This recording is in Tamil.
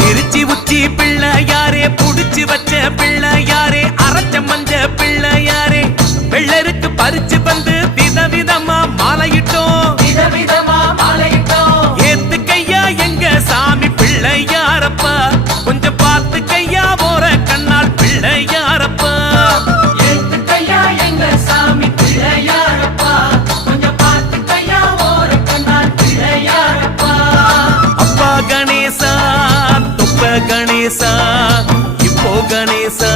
திருச்சி உச்சி பிள்ளையாரே புடிச்சு வச்ச பிள்ளையாரே அரைச்ச மஞ்ச பிள்ளையாரே வெள்ளருக்கு பறிச்சு வந்து விதவிதமா மாலையிட்டோம் ஏத்துக்கையா எங்க சாமி பிள்ளையாரப்பா கொஞ்சம் பார்த்து கையா போற கண்ணால் பிள்ளையாரப்பா ஏத்துக்கையா எங்க சாமி பிள்ளையாரப்பா கொஞ்சம் பார்த்து கையா போற கண்ணால் பிள்ளையாரப்பா அப்பா கணேசா தொப்ப கணேசா இப்போ கணேசா